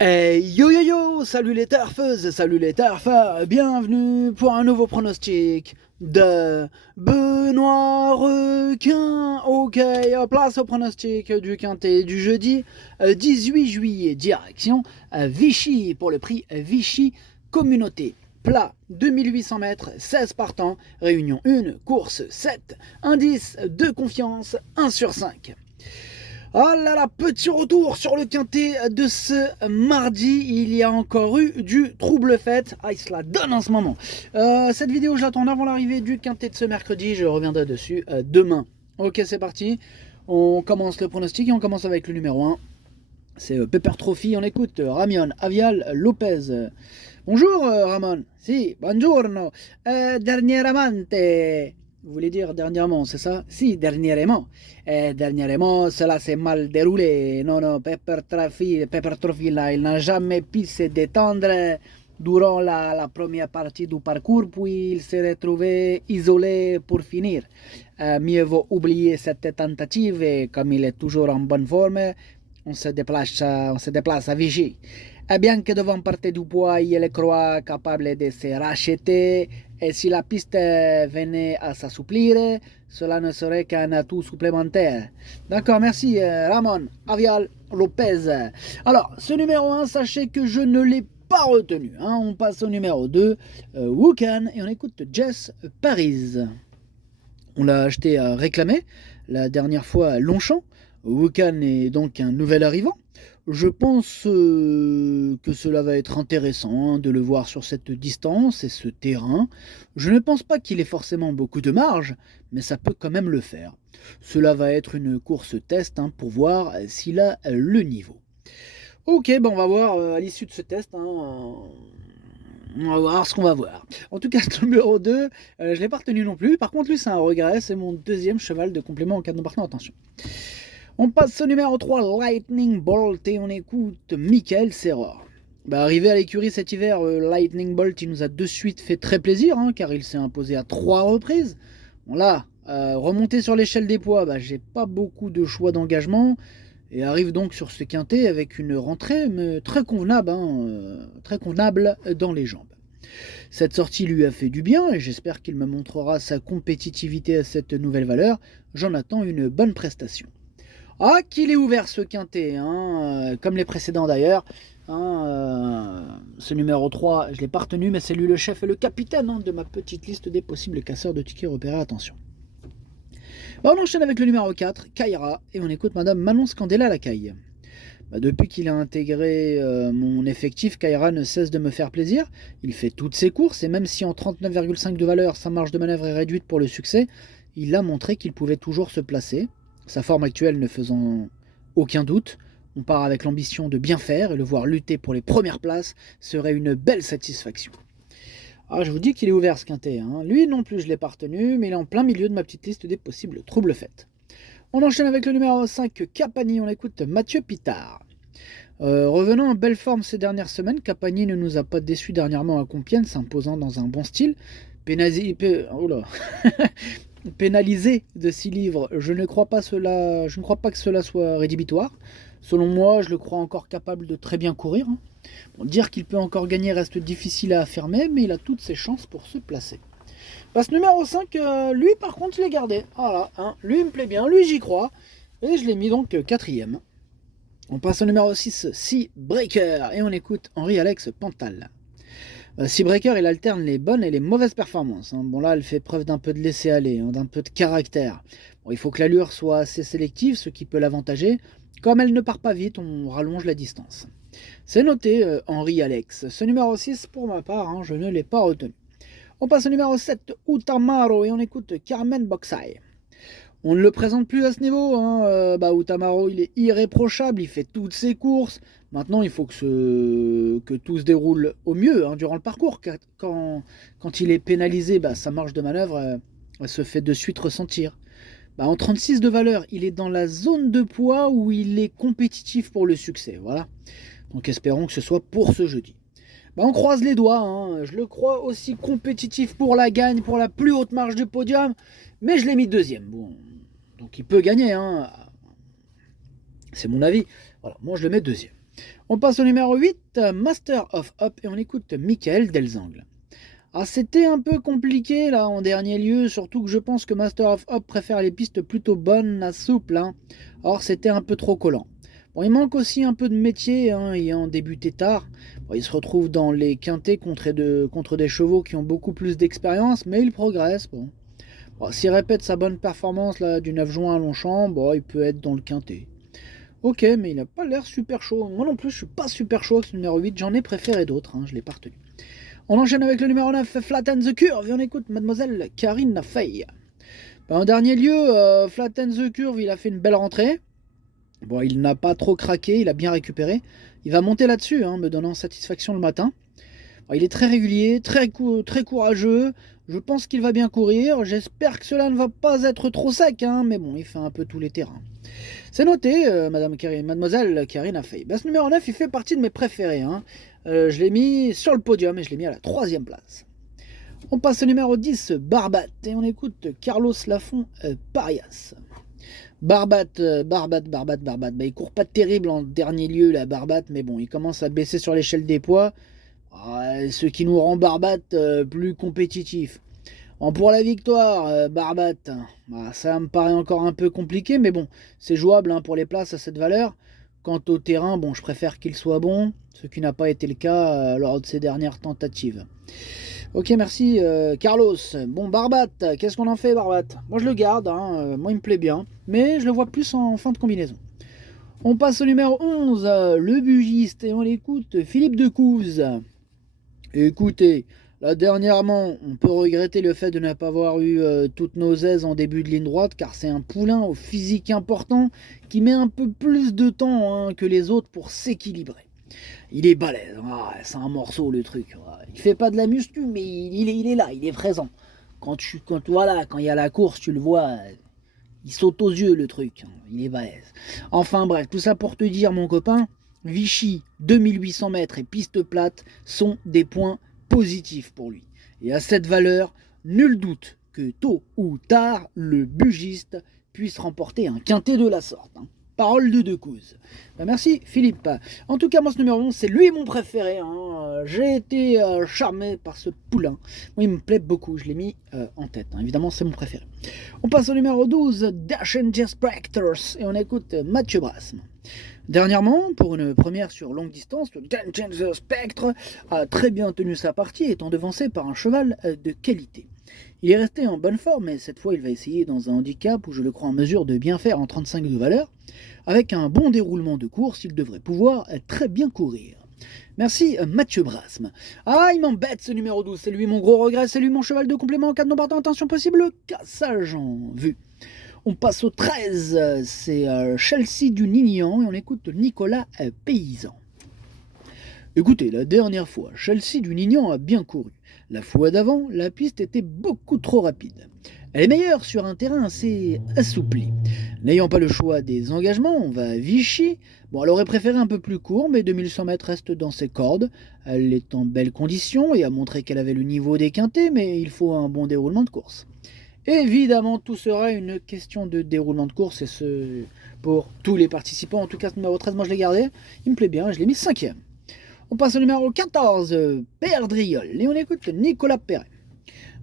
Yo yo yo, salut les turfeuses, salut les turfeurs, bienvenue pour un nouveau pronostic de Benoît Requin. Ok, place au pronostic du quintet du jeudi 18 juillet, direction Vichy pour le prix Vichy Communauté. Plat 2800 mètres, 16 partants, réunion 1, course 7, indice de confiance 1 sur 5. Oh là là, petit retour sur le quintet de ce mardi. Il y a encore eu du trouble fête. Ah, il se la donne en ce moment. Cette vidéo, je l'attends avant l'arrivée du quintet de ce mercredi. Je reviendrai dessus demain. Ok, c'est parti. On commence le pronostic et on commence avec le numéro 1. C'est Pepper Trophy. On écoute Ramion Avial Lopez. Bonjour Ramon. Si, buongiorno. Dernier amante. Vous voulez dire dernièrement, c'est ça? Si, dernièrement. Dernièrement, cela s'est mal déroulé. Non, non, Pepper Trophy, là, il n'a jamais pu se détendre durant la première partie du parcours, puis il s'est retrouvé isolé pour finir. Mieux vaut oublier cette tentative et comme il est toujours en bonne forme, on se déplace à Vichy. Et bien que devant partir du poids, il croit capable de se racheter, et si la piste venait à s'assouplir, cela ne serait qu'un atout supplémentaire. D'accord, merci Ramon Avial Lopez. Alors, ce numéro 1, sachez que je ne l'ai pas retenu. Hein. On passe au numéro 2, Wukan, et on écoute Jess Paris. On l'a acheté à réclamer, la dernière fois à Longchamp. Wukan est donc un nouvel arrivant. Je pense que cela va être intéressant hein, de le voir sur cette distance et ce terrain. Je ne pense pas qu'il ait forcément beaucoup de marge, mais ça peut quand même le faire. Cela va être une course test hein, pour voir s'il a le niveau. Ok, on va voir à l'issue de ce test. Hein, on va voir ce qu'on va voir. En tout cas, ce numéro 2, je ne l'ai pas retenu non plus. Par contre, lui, c'est un regret. C'est mon deuxième cheval de complément en cas de non-partant. Attention. On passe au numéro 3, Lightning Bolt, et on écoute Michael Serror. Arrivé à l'écurie cet hiver, Lightning Bolt, il nous a de suite fait très plaisir, hein, car il s'est imposé à 3 reprises. Bon là, remonté sur l'échelle des poids, j'ai pas beaucoup de choix d'engagement, et arrive donc sur ce quintet avec une rentrée très convenable, très convenable dans les jambes. Cette sortie lui a fait du bien, et j'espère qu'il me montrera sa compétitivité à cette nouvelle valeur. J'en attends une bonne prestation. Ah, qu'il est ouvert ce quintet, hein, comme les précédents d'ailleurs. Hein, ce numéro 3, je ne l'ai pas retenu, mais c'est lui le chef et le capitaine hein, de ma petite liste des possibles casseurs de tickets repérés. Attention. On enchaîne avec le numéro 4, Kaira, et on écoute Madame Manon Scandella la caille. Depuis qu'il a intégré mon effectif, Kaira ne cesse de me faire plaisir. Il fait toutes ses courses, et même si en 39,5 de valeur, sa marge de manœuvre est réduite pour le succès, il a montré qu'il pouvait toujours se placer. Sa forme actuelle ne faisant aucun doute, on part avec l'ambition de bien faire et le voir lutter pour les premières places serait une belle satisfaction. Ah, je vous dis qu'il est ouvert ce quintet. Hein. Lui non plus je ne l'ai pas retenu, mais il est en plein milieu de ma petite liste des possibles troubles faites. On enchaîne avec le numéro 5, Capani, on écoute Mathieu Pitard. Revenant en belle forme ces dernières semaines, Capani ne nous a pas déçus dernièrement à Compiègne, s'imposant dans un bon style. Pénalisé de 6 livres, je ne crois pas que cela soit rédhibitoire. Selon moi, je le crois encore capable de très bien courir. Hein. Dire qu'il peut encore gagner reste difficile à affirmer, mais il a toutes ses chances pour se placer. Ce numéro 5, lui par contre, je l'ai gardé. Voilà, hein. Lui il me plaît bien, lui j'y crois. Et je l'ai mis donc quatrième. On passe au numéro 6, Sea Breaker, et on écoute Henri-Alex Pantal. Seabreaker, il alterne les bonnes et les mauvaises performances. Hein. Là, elle fait preuve d'un peu de laisser-aller, hein, d'un peu de caractère. Il faut que l'allure soit assez sélective, ce qui peut l'avantager. Comme elle ne part pas vite, on rallonge la distance. C'est noté, Henri Alex. Ce numéro 6, pour ma part, hein, je ne l'ai pas retenu. On passe au numéro 7, Utamaro, et on écoute Carmen Boxay. On ne le présente plus à ce niveau. Hein. Utamaro, il est irréprochable, il fait toutes ses courses. Maintenant, il faut que tout se déroule au mieux hein, durant le parcours. Quand il est pénalisé, sa marge de manœuvre se fait de suite ressentir. En 36 de valeur, il est dans la zone de poids où il est compétitif pour le succès. Voilà. Donc espérons que ce soit pour ce jeudi. On croise les doigts. Hein. Je le crois aussi compétitif pour la gagne, pour la plus haute marge du podium. Mais je l'ai mis deuxième. Bon. Donc il peut gagner. Hein. C'est mon avis. Voilà, moi je le mets deuxième. On passe au numéro 8, Master of Hop, et on écoute Michael Delzangle. Ah, c'était un peu compliqué là en dernier lieu, surtout que je pense que Master of Hop préfère les pistes plutôt bonnes à souples. Hein. Or, c'était un peu trop collant. Bon, il manque aussi un peu de métier, hein, ayant débuté tard. Bon, il se retrouve dans les quintés contre des chevaux qui ont beaucoup plus d'expérience, mais il progresse. Bon. Bon, s'il répète sa bonne performance là, du 9 juin à Longchamp, bon, il peut être dans le quintet. Ok, mais il n'a pas l'air super chaud. Moi non plus, je suis pas super chaud avec ce numéro 8. J'en ai préféré d'autres, hein, je l'ai pas retenu. On enchaîne avec le numéro 9, Flatten the Curve, et on écoute Mademoiselle Karine Fay. En dernier lieu, Flatten the Curve, il a fait une belle rentrée. Bon, il n'a pas trop craqué, il a bien récupéré. Il va monter là-dessus, hein, me donnant satisfaction le matin. Bon, il est très régulier, très courageux. Je pense qu'il va bien courir. J'espère que cela ne va pas être trop sec, hein, mais bon, il fait un peu tous les terrains. C'est noté, Mademoiselle Karine Fay. Ce numéro 9, il fait partie de mes préférés. Hein. Je l'ai mis sur le podium et je l'ai mis à la 3e place. On passe au numéro 10, Barbat, et on écoute Carlos Lafont Parias. Barbat. Il court pas terrible en dernier lieu, la Barbat, mais bon, il commence à baisser sur l'échelle des poids. Ce qui nous rend Barbat plus compétitif. Pour la victoire, Barbat, ça me paraît encore un peu compliqué, mais bon, c'est jouable hein, pour les places à cette valeur. Quant au terrain, bon, je préfère qu'il soit bon, ce qui n'a pas été le cas lors de ses dernières tentatives. Ok, merci Carlos. Bon, Barbat, qu'est-ce qu'on en fait, Barbat? Moi, je le garde, hein, moi, il me plaît bien, mais je le vois plus en fin de combinaison. On passe au numéro 11, le bugiste, et on écoute Philippe Decouze. Écoutez, là dernièrement, on peut regretter le fait de ne pas avoir eu toutes nos aises en début de ligne droite, car c'est un poulain au physique important qui met un peu plus de temps hein, que les autres pour s'équilibrer. Il est balèze, c'est un morceau le truc. Il fait pas de la muscu, mais il est là, il est présent. Quand il y a la course, tu le vois, il saute aux yeux le truc, il est balèze. Enfin bref, tout ça pour te dire mon copain, Vichy, 2800 mètres et piste plate sont des points positifs pour lui. Et à cette valeur, nul doute que tôt ou tard, le bugiste puisse remporter un quintet de la sorte. Hein. Parole de Decouze. Merci Philippe. En tout cas, moi ce numéro 11, c'est lui mon préféré. Hein. J'ai été charmé par ce poulain. Moi, il me plaît beaucoup, je l'ai mis en tête. Hein. Évidemment, c'est mon préféré. On passe au numéro 12, Danger Spectres, et on écoute Mathieu Brasme. Dernièrement, pour une première sur longue distance, le Danger Spectre a très bien tenu sa partie, étant devancé par un cheval de qualité. Il est resté en bonne forme, mais cette fois il va essayer dans un handicap où je le crois en mesure de bien faire en 35 de valeur. Avec un bon déroulement de course, il devrait pouvoir très bien courir. Merci Mathieu Brasme. Il m'embête ce numéro 12, c'est lui mon gros regret, c'est lui mon cheval de complément en cas de non-partant, attention possible, le cassage en vue. On passe au 13, c'est Chelsea du Nignan et on écoute Nicolas Paysan. Écoutez, la dernière fois, Chelsea du Nignan a bien couru. La fois d'avant, la piste était beaucoup trop rapide. Elle est meilleure sur un terrain assez assoupli. N'ayant pas le choix des engagements, on va à Vichy. Bon, elle aurait préféré un peu plus court, mais 2100 mètres reste dans ses cordes. Elle est en belle condition et a montré qu'elle avait le niveau des quintets, mais il faut un bon déroulement de course. Évidemment, tout sera une question de déroulement de course, et ce pour tous les participants. En tout cas, ce numéro 13, moi je l'ai gardé. Il me plaît bien, je l'ai mis 5e. On passe au numéro 14, Perdriol, et on écoute Nicolas Perret.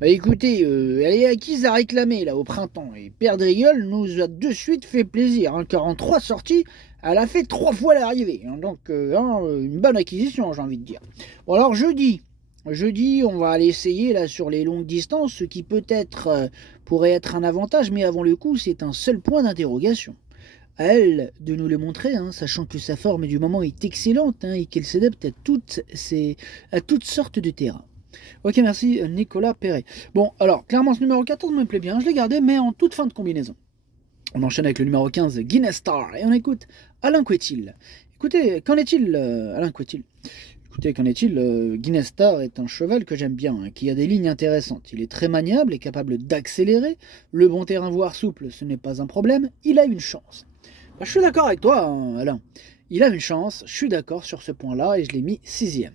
Écoutez, elle est acquise à réclamer là au printemps, et Perdriol nous a de suite fait plaisir, hein, car en 3 sorties, elle a fait 3 fois l'arrivée, hein, donc une bonne acquisition, j'ai envie de dire. Bon alors jeudi, on va aller essayer là sur les longues distances, ce qui peut-être pourrait être un avantage, mais avant le coup, c'est un seul point d'interrogation. À elle de nous le montrer, hein, sachant que sa forme du moment est excellente hein, et qu'elle s'adapte à toutes sortes de terrains. Ok, merci Nicolas Perret. Bon, alors, clairement, ce numéro 14 me plaît bien, je l'ai gardé, mais en toute fin de combinaison. On enchaîne avec le numéro 15, Guinness Star, et on écoute Alain Couetil. Écoutez, qu'en est-il, Alain Couetil? Écoutez, qu'en est-il? Guinness Star est un cheval que j'aime bien, hein, qui a des lignes intéressantes. Il est très maniable et capable d'accélérer. Le bon terrain voire souple, ce n'est pas un problème. Il a une chance. Je suis d'accord avec toi, hein, Alain. Il a une chance, je suis d'accord sur ce point-là, et je l'ai mis 6e.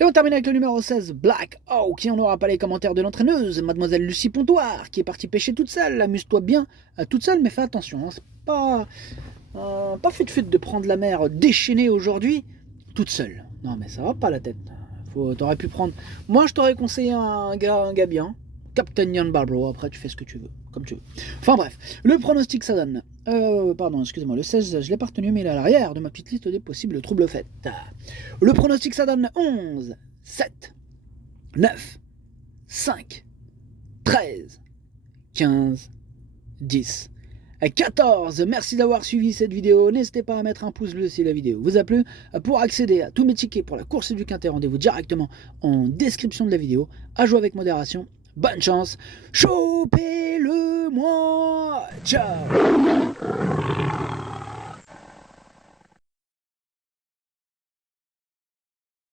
Et on termine avec le numéro 16, Black Hawk, et on n'aura pas les commentaires de l'entraîneuse, Mademoiselle Lucie Pontoire, qui est partie pêcher toute seule. Amuse-toi bien toute seule, mais fais attention, hein, c'est Pas fut de prendre la mer déchaînée aujourd'hui, toute seule. Non mais ça va pas la tête. T'aurais pu prendre... Moi je t'aurais conseillé un gars bien, Captain Ian Barbaro, après tu fais ce que tu veux, comme tu veux. Enfin bref, le pronostic ça donne... pardon, excusez-moi, le 16 je l'ai pas retenu mais il est à l'arrière de ma petite liste des possibles troubles faits. Le pronostic ça donne 11, 7, 9, 5, 13, 15, 10, 14. Merci d'avoir suivi cette vidéo. N'hésitez pas à mettre un pouce bleu si la vidéo vous a plu. Pour accéder à tous mes tickets pour la course du Quintet, rendez-vous directement en description de la vidéo. À jouer avec modération. Bonne chance. Chopez-le moi. Ciao.